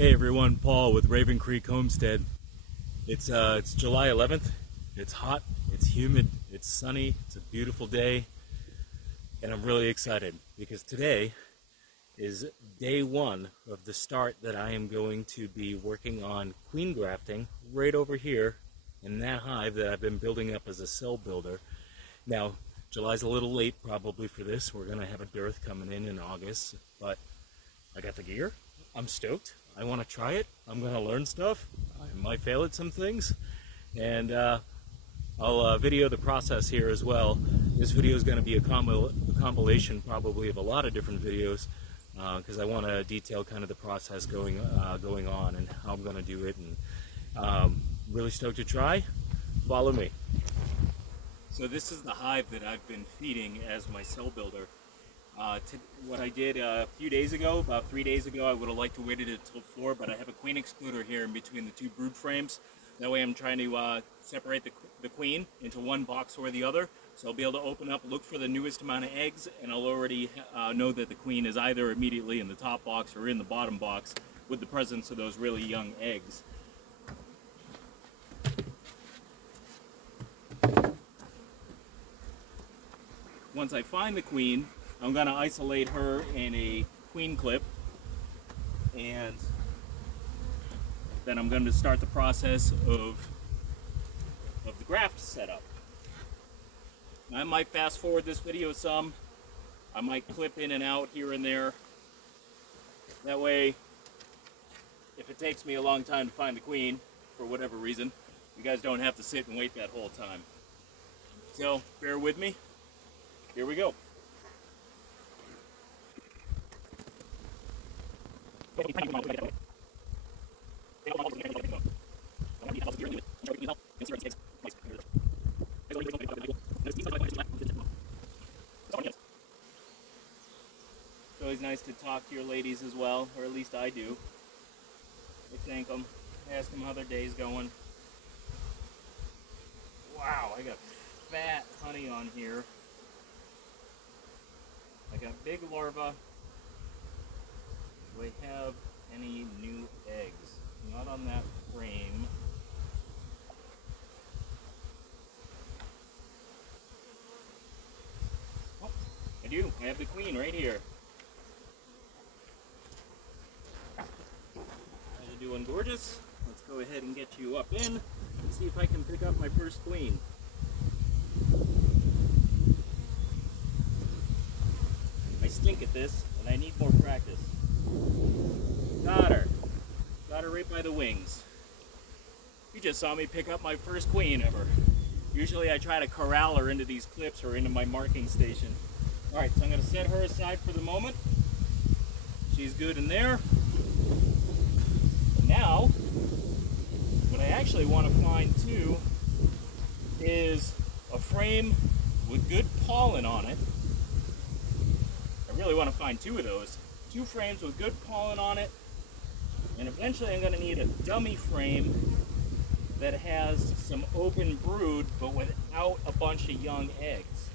Hey everyone, Paul with Raven Creek Homestead. It's July 11th. It's hot, it's humid, it's sunny, it's a beautiful day, and I'm really excited because today is day one of the start that I am going to be working on queen grafting right over here in that hive that I've been building up as a cell builder. Now, July's a little late probably for this. We're going to have a dearth coming in August, but I got the gear. I'm stoked. I want to try it. I'm going to learn stuff. I might fail at some things. And I'll video the process here as well. This video is going to be a compilation probably of a lot of different videos because I want to detail kind of the process going on and how I'm going to do it. And really stoked to try. Follow me. So this is the hive that I've been feeding as my cell builder. What I did a few days ago, about 3 days ago, I would have liked to wait it until 4, but I have a queen excluder here in between the two brood frames. That way I'm trying to separate the queen into one box or the other. So I'll be able to open up, look for the newest amount of eggs, and I'll already know that the queen is either immediately in the top box or in the bottom box with the presence of those really young eggs. Once I find the queen, I'm going to isolate her in a queen clip, and then I'm going to start the process of the graft setup. I might fast forward this video some. I might clip in and out here and there. That way, if it takes me a long time to find the queen, for whatever reason, you guys don't have to sit and wait that whole time. So, bear with me. Here we go. It's always nice to talk to your ladies as well, or at least I do. I thank them, ask them how their day's going. Wow, I got fat honey on here. I got big larvae. Do I have any new eggs? Not on that frame. Oh, I do. I have the queen right here. How you doing, gorgeous? Let's go ahead and get you up in and see if I can pick up my first queen. I stink at this, and I need more practice. Got her. Got her right by the wings. You just saw me pick up my first queen ever. Usually I try to corral her into these clips or into my marking station. Alright, so I'm going to set her aside for the moment. She's good in there. Now, what I actually want to find too is a frame with good pollen on it. I really want to find 2 of those. 2 frames with good pollen on it. And eventually I'm going to need a dummy frame that has some open brood but without a bunch of young eggs.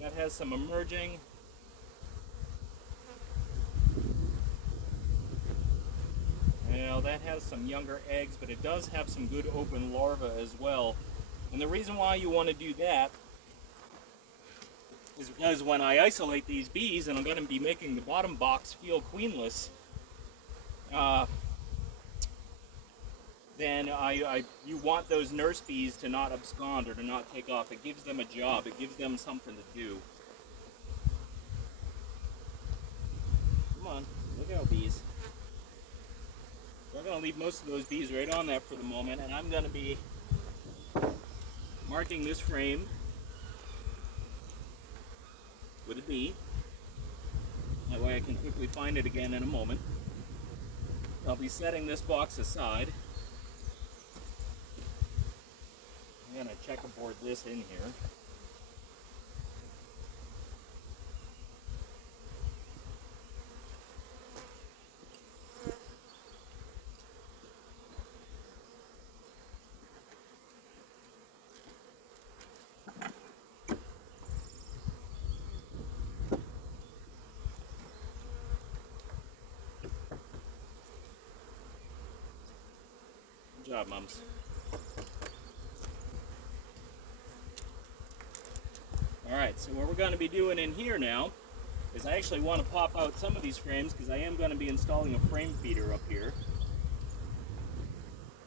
That has some emerging. Well, that has some younger eggs, but it does have some good open larvae as well. And the reason why you want to do that is because when I isolate these bees, and I'm going to be making the bottom box feel queenless, then you want those nurse bees to not abscond or to not take off. It gives them a job. It gives them something to do. Come on, look out, bees. So I'm going to leave most of those bees right on there for the moment, and I'm going to be marking this frame with a bee. That way I can quickly find it again in a moment. I'll be setting this box aside. I'm going to checkerboard this in here. job, mums. Alright, so what we're going to be doing in here now is I actually want to pop out some of these frames because I am going to be installing a frame feeder up here.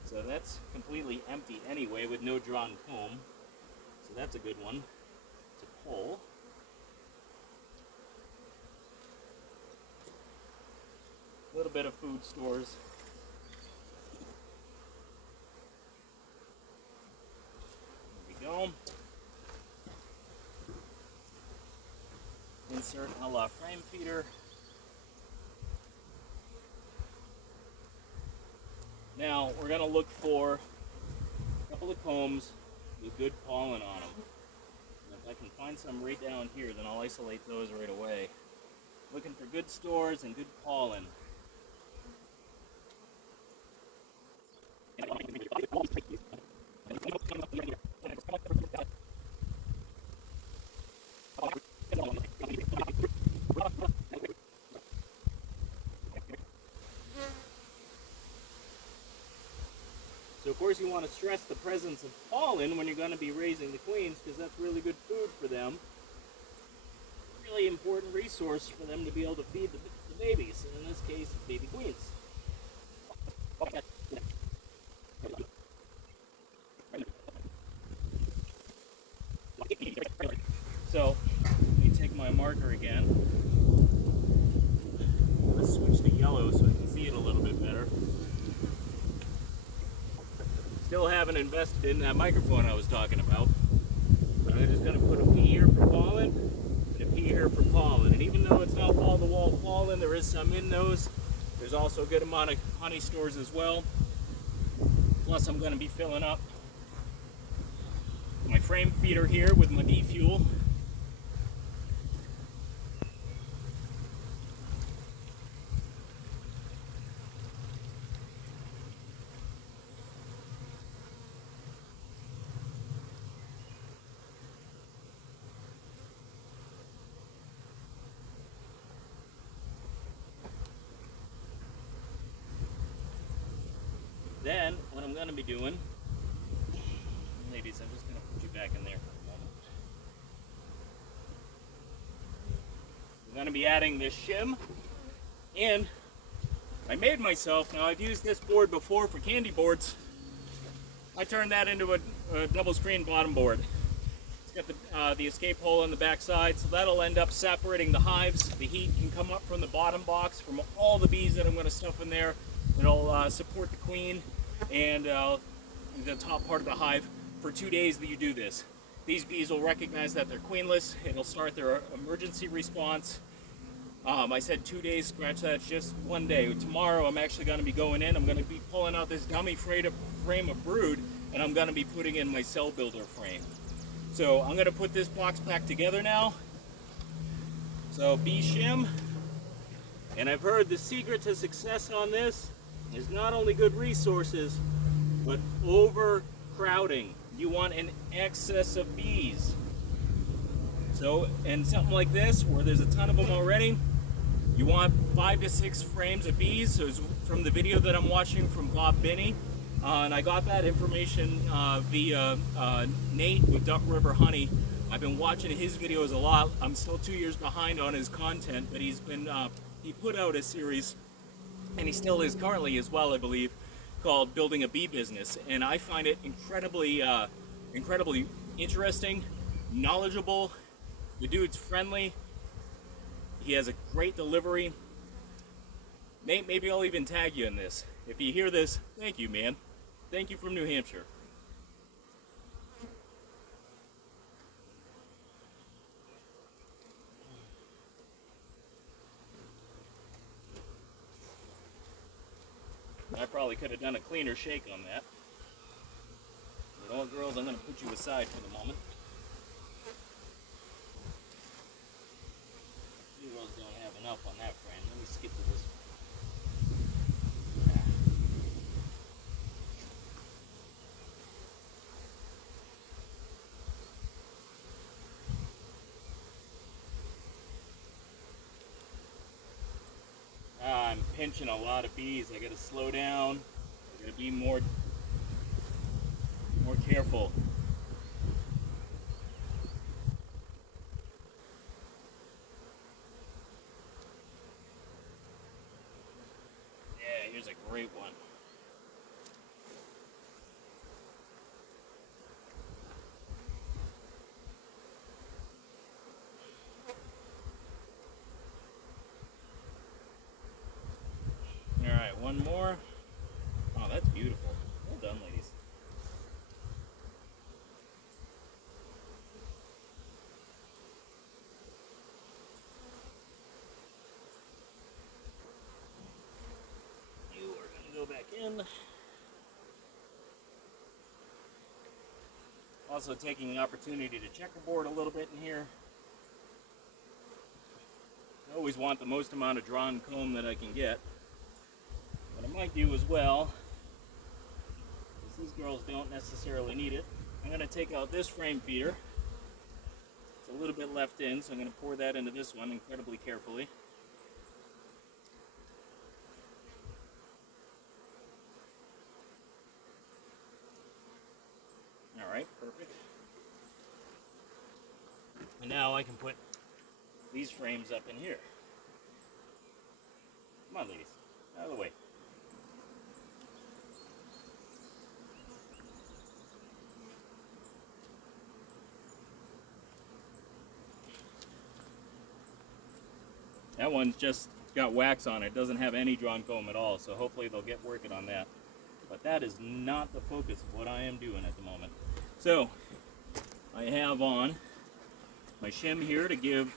So that's completely empty anyway with no drawn comb. So that's a good one to pull. A little bit of food stores. There we go. Insert a la frame feeder. Now we're going to look for a couple of combs with good pollen on them. And if I can find some right down here, then I'll isolate those right away. Looking for good stores and good pollen. So of course you want to stress the presence of pollen when you're going to be raising the queens because that's really good food for them. Really important resource for them to be able to feed the babies, and in this case, baby queens. So, let me take my marker again. I'm going to switch to yellow so I can see it a little bit better. Still haven't invested in that microphone I was talking about. But I'm just going to put a P here for pollen and a P here for pollen. And even though it's not wall-to-wall pollen, there is some in those. There's also a good amount of honey stores as well. Plus I'm going to be filling up my frame feeder here with my defuel. Then, what I'm going to be doing, ladies, I'm just going to put you back in there for a moment. I'm going to be adding this shim, and I made myself, now I've used this board before for candy boards, I turned that into a double screen bottom board. It's got the escape hole on the back side, so that'll end up separating the hives. The heat can come up from the bottom box from all the bees that I'm going to stuff in there. It'll support the queen and the top part of the hive for 2 days that you do this. These bees will recognize that they're queenless. It'll start their emergency response. I said 2 days, scratch that, it's just 1 day. Tomorrow I'm actually going to be going in. I'm going to be pulling out this dummy frame of brood, and I'm going to be putting in my cell builder frame. So I'm going to put this box back together now. So bee shim. And I've heard the secret to success on this is not only good resources, but overcrowding. You want an excess of bees. So, in something like this, where there's a ton of them already, you want 5 to 6 frames of bees. So it's from the video that I'm watching from Bob Binney. And I got that information via Nate with Duck River Honey. I've been watching his videos a lot. I'm still 2 years behind on his content, but he's been he put out a series, and he still is currently as well, I believe, called Building a Bee Business. And I find it incredibly interesting, knowledgeable. The dude's friendly. He has a great delivery. Maybe I'll even tag you in this. If you hear this, thank you, man. Thank you from New Hampshire. I probably could have done a cleaner shake on that. But all girls, I'm going to put you aside for the moment. You girls don't have enough on that frame. Let me skip to this one. I'm pinching a lot of bees. I gotta slow down. I gotta be more more careful. Yeah, here's a great one. All right, one more. Oh, that's beautiful. Well done, ladies. You are going to go back in. Also taking the opportunity to checkerboard a little bit in here. I always want the most amount of drawn comb that I can get. What I might do as well, because these girls don't necessarily need it, I'm going to take out this frame feeder. It's a little bit left in, so I'm going to pour that into this one incredibly carefully. Alright, perfect. And now I can put these frames up in here. Come on, ladies, out of the way. That one's just got wax on it. It doesn't have any drawn comb at all, so hopefully they'll get working on that. But that is not the focus of what I am doing at the moment. So, I have on my shim here to give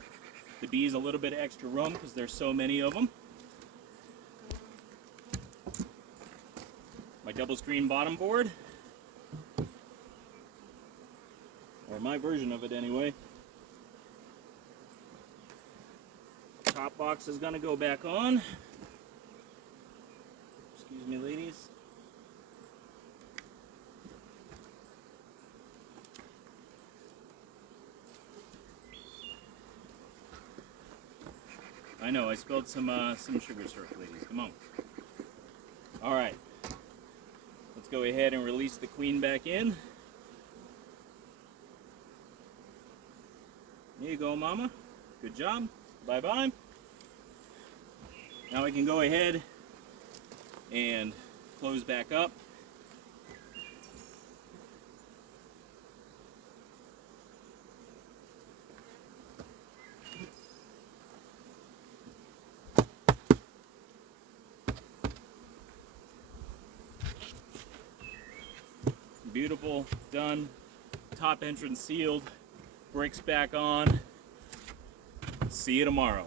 the bees a little bit of extra room because there's so many of them. My double screen bottom board, or my version of it anyway. Top box is going to go back on. Excuse me, ladies. I know, I spilled some sugar syrup, ladies. Come on. All right. Let's go ahead and release the queen back in. There you go, mama. Good job. Bye-bye. Now I can go ahead and close back up. Beautiful, done. Top entrance sealed. Bricks back on. See you tomorrow.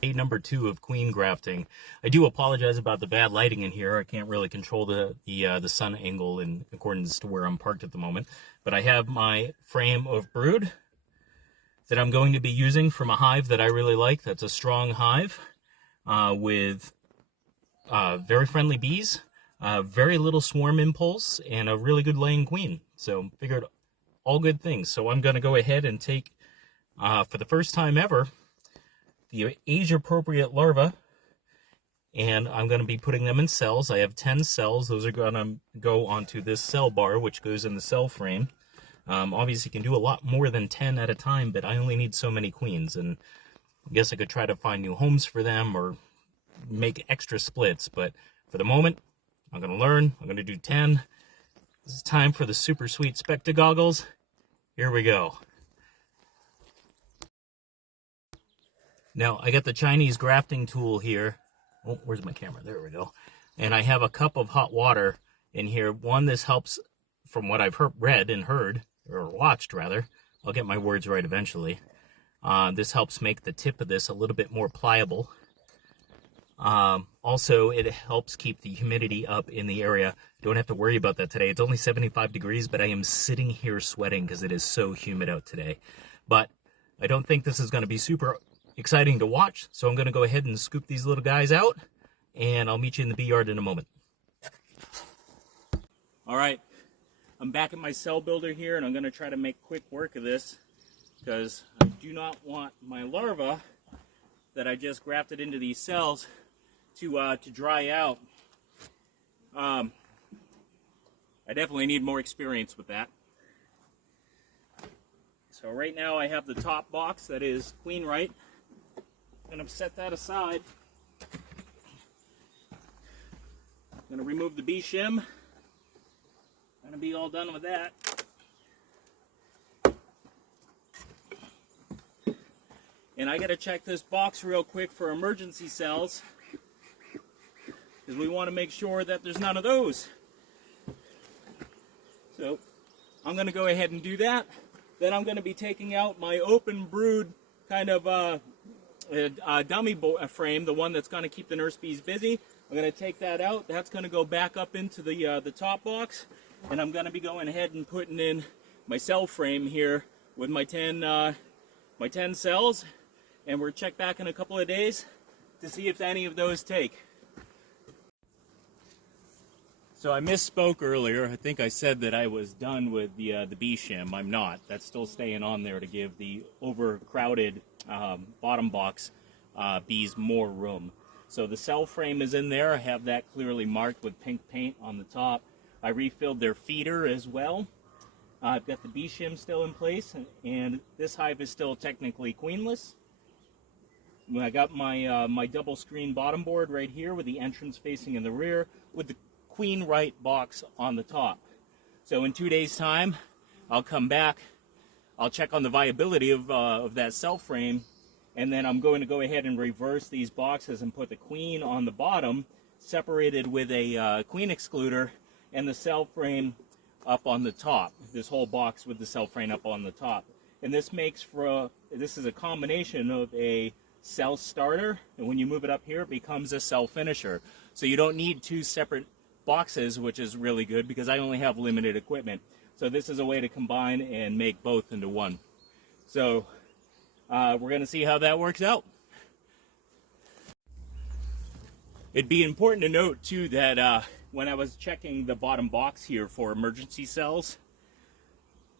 Day number 2 of queen grafting. I do apologize about the bad lighting in here. I can't really control the sun angle in accordance to where I'm parked at the moment. But I have my frame of brood that I'm going to be using from a hive that I really like. That's a strong hive with very friendly bees, very little swarm impulse, and a really good laying queen. So figured all good things. So I'm going to go ahead and take, for the first time ever, the age-appropriate larvae, and I'm going to be putting them in cells. I have 10 cells. Those are going to go onto this cell bar, which goes in the cell frame. Obviously, you can do a lot more than 10 at a time, but I only need so many queens, and I guess I could try to find new homes for them or make extra splits, but for the moment, I'm going to learn. I'm going to do 10. This is time for the super sweet spectagoggles. Here we go. Now, I got the Chinese grafting tool here. Oh, where's my camera? There we go. And I have a cup of hot water in here. One, this helps, from what I've read and heard, or watched rather. I'll get my words right eventually. This helps make the tip of this a little bit more pliable. Also, it helps keep the humidity up in the area. Don't have to worry about that today. It's only 75 degrees, but I am sitting here sweating because it is so humid out today. But I don't think this is going to be super exciting to watch, so I'm going to go ahead and scoop these little guys out, and I'll meet you in the bee yard in a moment. All right, I'm back at my cell builder here, and I'm going to try to make quick work of this because I do not want my larva that I just grafted into these cells to dry out. I definitely need more experience with that. So right now I have the top box that is queen right. I'm going to set that aside. I'm going to remove the bee shim. I'm going to be all done with that. And I got to check this box real quick for emergency cells, because we want to make sure that there's none of those. So I'm going to go ahead and do that. Then I'm going to be taking out my open brood kind of dummy frame, the one that's going to keep the nurse bees busy. I'm going to take that out. That's going to go back up into the top box. And I'm going to be going ahead and putting in my cell frame here with my 10 cells. And we'll check back in a couple of days to see if any of those take. So I misspoke earlier. I think I said that I was done with the bee shim. I'm not. That's still staying on there to give the overcrowded bottom box bees more room. So the cell frame is in there. I have that clearly marked with pink paint on the top. I refilled their feeder as well. I've got the bee shim still in place, and this hive is still technically queenless. I got my my double screen bottom board right here with the entrance facing in the rear with the queen right box on the top. So in 2 days' time, I'll come back. I'll check on the viability of that cell frame, and then I'm going to go ahead and reverse these boxes and put the queen on the bottom, separated with a queen excluder, and the cell frame up on the top. This whole box with the cell frame up on the top. And this makes for this is a combination of a cell starter, and when you move it up here, it becomes a cell finisher. So you don't need two separate boxes, which is really good because I only have limited equipment. So this is a way to combine and make both into one. So we're going to see how that works out. It'd be important to note too that when I was checking the bottom box here for emergency cells,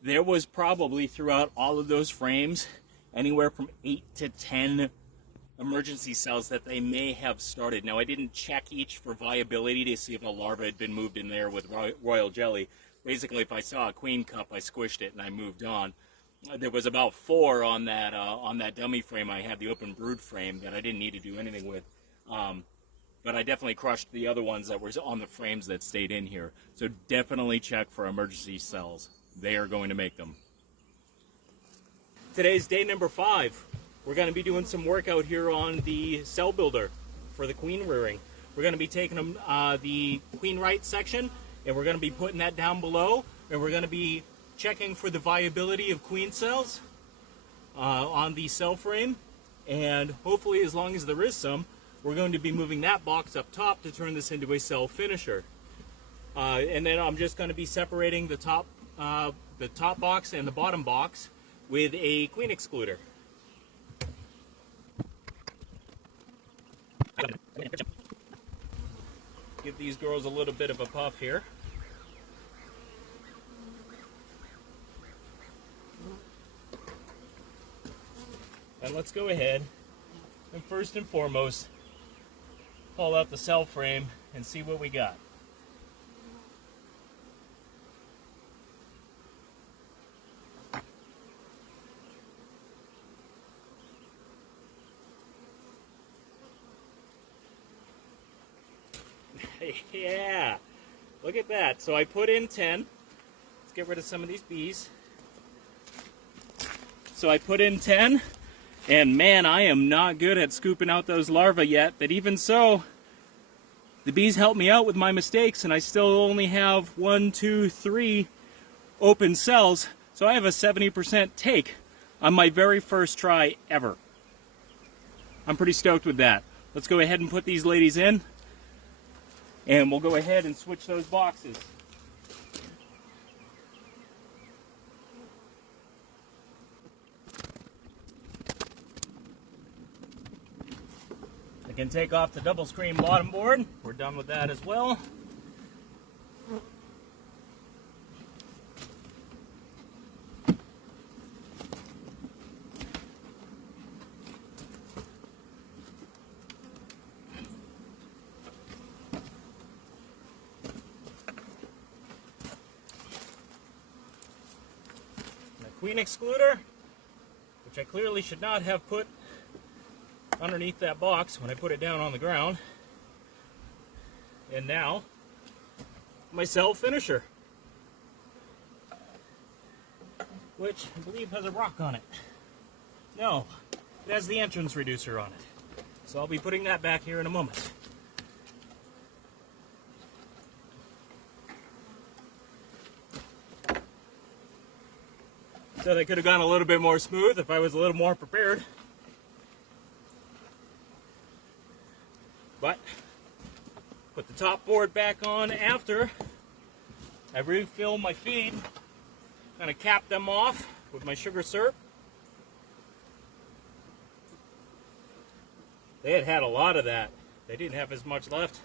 there was probably throughout all of those frames anywhere from 8 to 10 emergency cells that they may have started. Now, I didn't check each for viability to see if a larva had been moved in there with royal jelly. Basically, if I saw a queen cup, I squished it and I moved on. There was about 4 on that dummy frame. I had the open brood frame that I didn't need to do anything with. But I definitely crushed the other ones that were on the frames that stayed in here. So definitely check for emergency cells. They are going to make them. Today's day number 5. We're going to be doing some work out here on the cell builder for the queen rearing. We're going to be taking them the queen right section, and we're going to be putting that down below, and we're going to be checking for the viability of queen cells on the cell frame, and hopefully, as long as there is some, we're going to be moving that box up top to turn this into a cell finisher. And then I'm just going to be separating the top box and the bottom box with a queen excluder. Give these girls a little bit of a puff here. And let's go ahead and first and foremost pull out the cell frame and see what we got. Yeah, look at that. So I put in 10. Let's get rid of some of these bees. So I put in 10, and man, I am not good at scooping out those larvae yet, but even so, the bees helped me out with my mistakes, and I still only have 1, 2, 3 open cells, so I have a 70% take on my very first try ever. I'm pretty stoked with that. Let's go ahead and put these ladies in. And we'll go ahead and switch those boxes. I can take off the double screen bottom board. We're done with that as well. queen excluder, which I clearly should not have put underneath that box when I put it down on the ground. And now, my cell finisher, which I believe has a rock on it. No, it has the entrance reducer on it. So I'll be putting that back here in a moment. So they could have gone a little bit more smooth if I was a little more prepared. But put the top board back on after I refill my feed. Kind of cap them off with my sugar syrup. They had a lot of that. They didn't have as much left.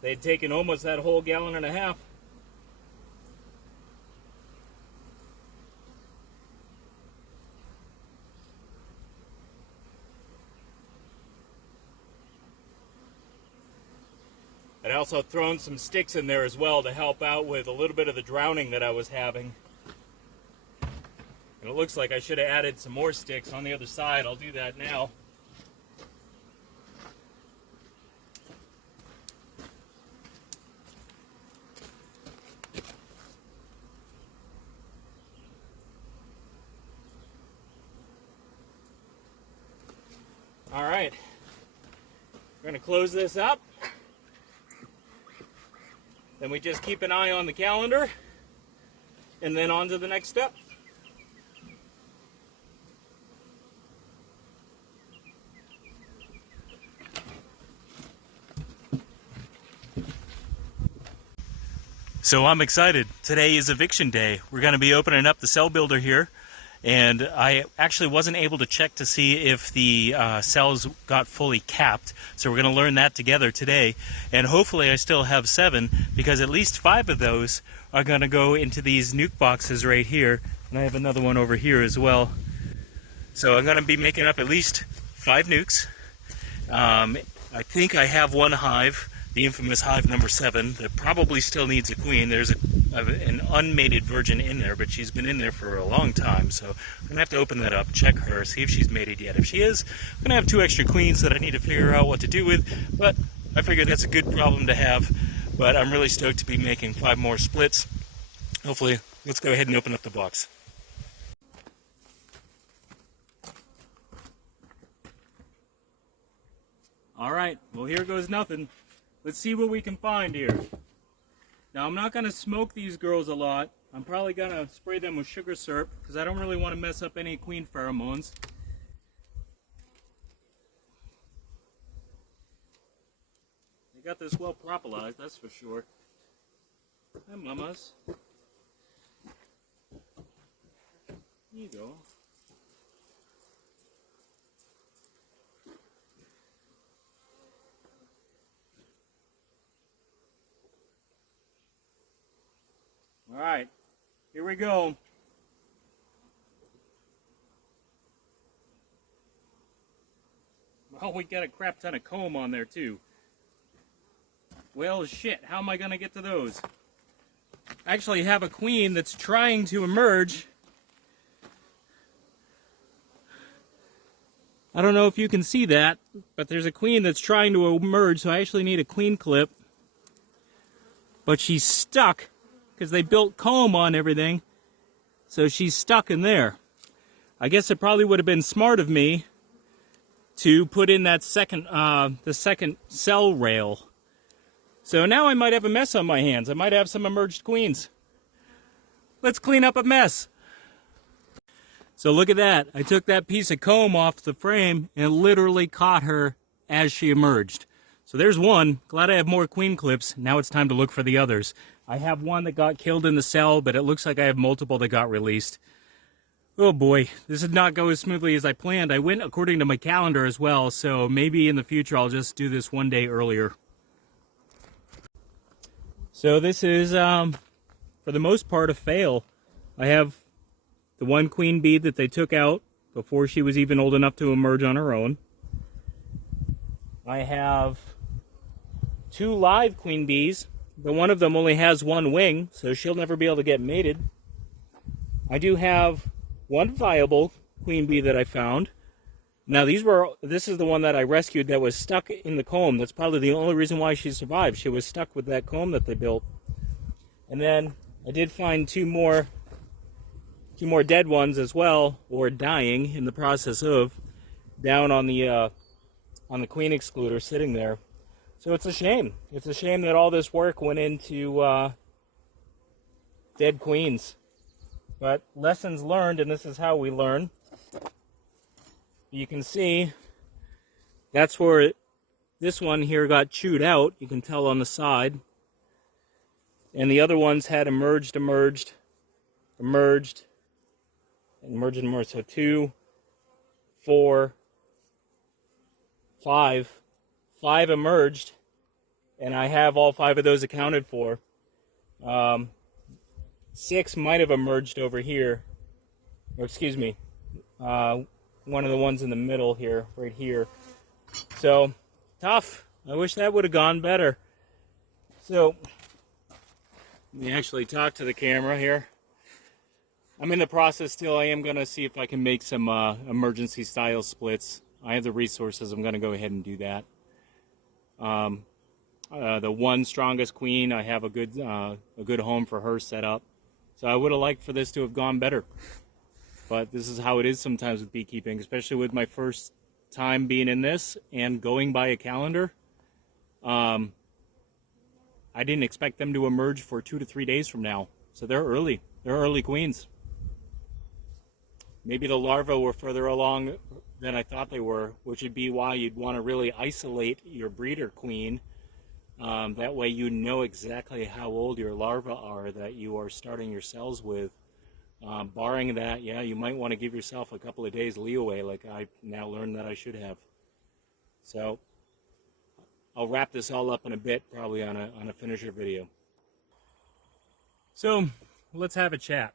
They had taken almost that whole gallon and a half. I'd also thrown some sticks in there as well to help out with a little bit of the drowning that I was having. And it looks like I should have added some more sticks on the other side. I'll do that now. All right, we're going to close this up. Then we just keep an eye on the calendar, and then on to the next step. So I'm excited. Today is eviction day. We're going to be opening up the cell builder here, and I actually wasn't able to check to see if the cells got fully capped. So we're going to learn that together today, and hopefully I still have 7, because at least 5 of those are going to go into these nuke boxes right here, and I have another one over here as well. So I'm going to be making up at least 5 nukes. I think I have one hive, the infamous hive number 7, that probably still needs a queen. There's an unmated virgin in there, but she's been in there for a long time, so I'm going to have to open that up, check her, see if she's mated yet. If she is, I'm going to have 2 extra queens that I need to figure out what to do with, but I figure that's a good problem to have. But I'm really stoked to be making 5 more splits. Hopefully, let's go ahead and open up the box. Alright, well here goes nothing. Let's see what we can find here. Now I'm not going to smoke these girls a lot. I'm probably going to spray them with sugar syrup because I don't really want to mess up any queen pheromones. They got this well propolised, that's for sure. Hi, mamas. Here you go. All right, here we go. Well, we got a crap ton of comb on there too. Well, shit, how am I gonna get to those? I actually have a queen that's trying to emerge. I don't know if you can see that, but there's a queen that's trying to emerge, so I actually need a queen clip. But she's stuck, because they built comb on everything, so she's stuck in there. I guess it probably would have been smart of me to put in that the second cell rail. So now I might have a mess on my hands. I might have some emerged queens. Let's clean up a mess. So look at that. I took that piece of comb off the frame and literally caught her as she emerged. So there's one. Glad I have more queen clips. Now it's time to look for the others. I have one that got killed in the cell, but it looks like I have multiple that got released. Oh boy, this did not go as smoothly as I planned. I went according to my calendar as well, so maybe in the future I'll just do this one day earlier. So this is, for the most part, a fail. I have the one queen bee that they took out before she was even old enough to emerge on her own. I have 2 live queen bees the one of them only has one wing, so she'll never be able to get mated. I do have one viable queen bee that I found. Now this is the one that I rescued that was stuck in the comb. That's probably the only reason why she survived. She was stuck with that comb that they built. And then I did find two more dead ones as well, or dying in the process of, down on the queen excluder sitting there. So it's a shame. It's a shame that all this work went into dead queens. But lessons learned, and this is how we learn. You can see that's where this one here got chewed out. You can tell on the side. And the other ones had emerged. So 2, 4, 5. 5 emerged, and I have all 5 of those accounted for. 6 might have emerged over here. Or excuse me, one of the ones in the middle here, right here. So, tough. I wish that would have gone better. So, let me actually talk to the camera here. I'm in the process still. I am going to see if I can make some emergency style splits. I have the resources. I'm going to go ahead and do that. The one strongest queen, I have a good home for her set up. So I would have liked for this to have gone better. But this is how it is sometimes with beekeeping, especially with my first time being in this and going by a calendar. I didn't expect them to emerge for 2 to 3 days from now. So they're early. They're early queens. Maybe the larvae were further along than I thought they were, which would be why you'd want to really isolate your breeder queen. That way you know exactly how old your larvae are that you are starting your cells with. Barring that, yeah, you might want to give yourself a couple of days leeway, like I now learned that I should have. So I'll wrap this all up in a bit, probably on a finisher video. So let's have a chat.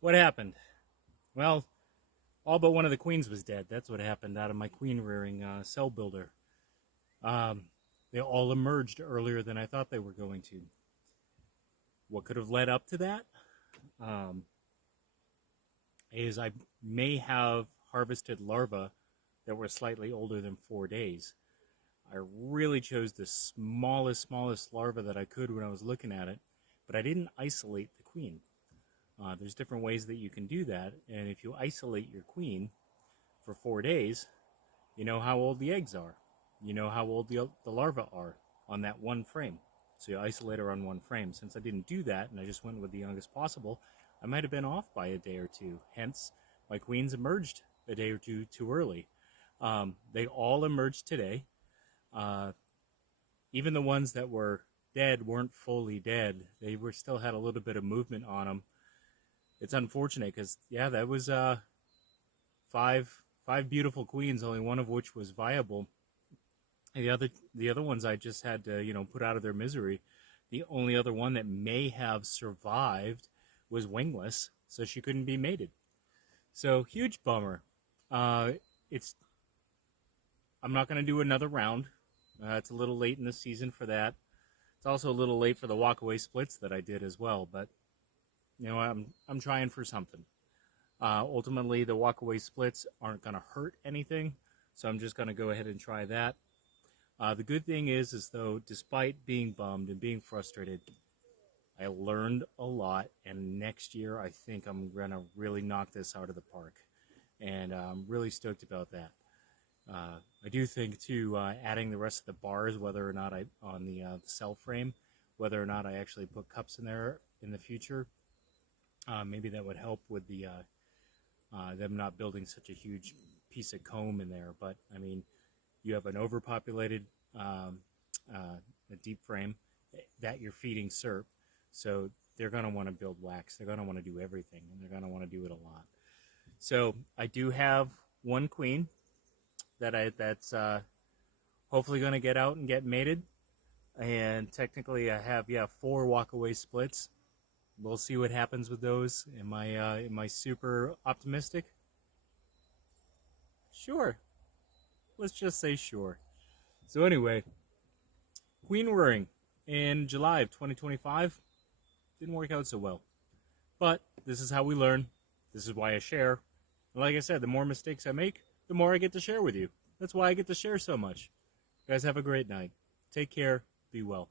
What happened? Well, all but one of the queens was dead. That's what happened out of my queen rearing cell builder. They all emerged earlier than I thought they were going to. What could have led up to that? Is I may have harvested larvae that were slightly older than 4 days. I really chose the smallest larva that I could when I was looking at it, but I didn't isolate the queen. There's different ways that you can do that, and if you isolate your queen for 4 days, you know how old the eggs are. You know how old the larvae are on that one frame. So you isolate her on one frame. Since I didn't do that, and I just went with the youngest possible, I might have been off by a day or two. Hence, my queens emerged a day or two too early. They all emerged today. Even the ones that were dead weren't fully dead. They still had a little bit of movement on them. It's unfortunate because, yeah, that was five beautiful queens, only one of which was viable. The other ones I just had to, put out of their misery. The only other one that may have survived was wingless, so she couldn't be mated. So, huge bummer. I'm not going to do another round. It's a little late in the season for that. It's also a little late for the walkaway splits that I did as well, but I'm trying for something. Ultimately, the walkaway splits aren't going to hurt anything, so I'm just going to go ahead and try that. The good thing is though, despite being bummed and being frustrated, I learned a lot, and next year I think I'm going to really knock this out of the park, and I'm really stoked about that. I do think too, adding the rest of the bars, whether or not on the cell frame, whether or not I actually put cups in there in the future, maybe that would help with the them not building such a huge piece of comb in there. But I mean, you have an overpopulated a deep frame that you're feeding SERP, so they're going to want to build wax. They're going to want to do everything, and they're going to want to do it a lot. So I do have one queen that's hopefully going to get out and get mated, and technically I have 4 walkaway splits. We'll see what happens with those. Am I super optimistic? Sure. Let's just say sure. So anyway, queen rearing, in July of 2025. Didn't work out so well. But this is how we learn. This is why I share. And like I said, the more mistakes I make, the more I get to share with you. That's why I get to share so much. You guys have a great night. Take care. Be well.